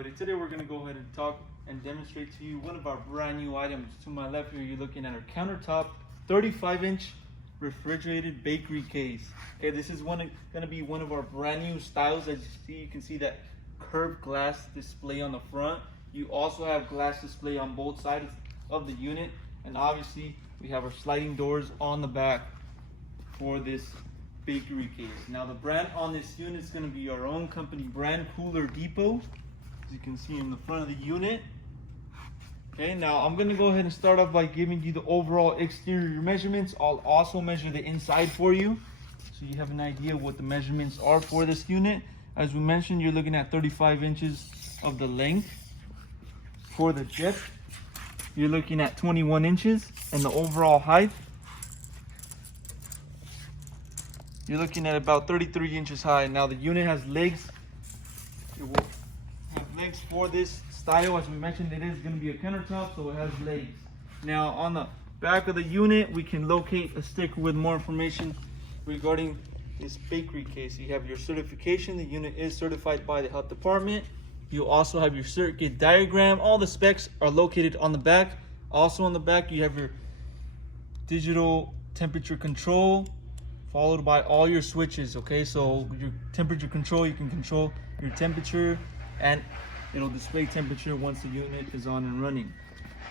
everybody. Today we're going to go ahead and talk and demonstrate to you one of our brand new items. To my left here, you're looking at our Countertop 35-inch refrigerated bakery case. Okay, this is going to be one of our brand new styles. As you can see that curved glass display on the front. You also have glass display on both sides of the unit, and obviously we have our sliding doors on the back for this bakery case. Now the brand on this unit is going to be our own company brand, Cooler Depot, as you can see in the front of the unit. Okay, now I'm going to go ahead and start off by giving you the overall exterior measurements. I'll also measure the inside for you so you have an idea what the measurements are for this unit. As we mentioned, you're looking at 35 inches of the length. For the depth, you're looking at 21 inches, and the overall height, you're looking at about 33 inches high. Now the unit has legs. It will have legs for this style. As we mentioned, it is going to be a countertop, so it has legs. Now on the back of the unit, we can locate a sticker with more information regarding this bakery case. You have your certification. The unit is certified by the health department. You also have your circuit diagram. All the specs are located on the back. Also on the back, you have your digital temperature control, followed by all your switches. Okay, so your temperature control, you can control your temperature, and it'll display temperature once the unit is on and running.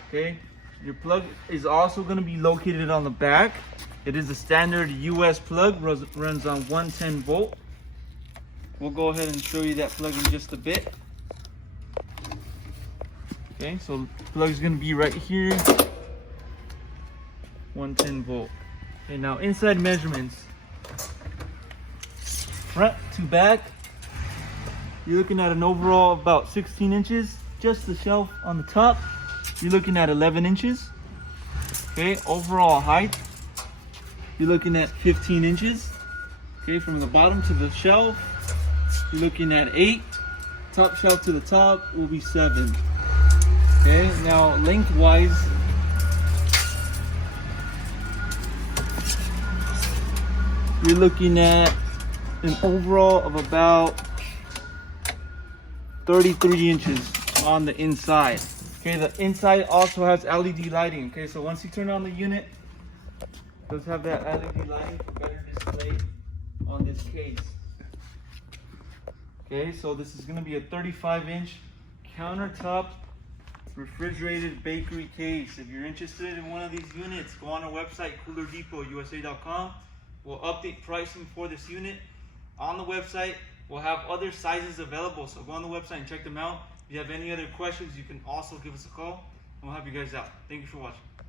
Okay, your plug is also going to be located on the back. It is a standard US plug, runs on 110 volt. We'll go ahead and show you that plug in just a bit. Okay, so the plug is going to be right here, 110 volt. Okay, now inside measurements. Front to back, you're looking at an overall of about 16 inches. Just the shelf on the top, you're looking at 11 inches. Okay, overall height, you're looking at 15 inches. Okay, from the bottom to the shelf, you're looking at 8. Top shelf to the top will be 7. Okay, now lengthwise, you're looking at an overall of about 33 inches on the inside. Okay, the inside also has LED lighting. Okay, so once you turn on the unit, it does have that LED lighting for better display on this case. Okay, so this is going to be a 35-inch countertop refrigerated bakery case. If you're interested in one of these units, go on our website, coolerdepotusa.com. We'll update pricing for this unit on the website. We'll have other sizes available, so go on the website and check them out. If you have any other questions, you can also give us a call, and we'll help you guys out. Thank you for watching.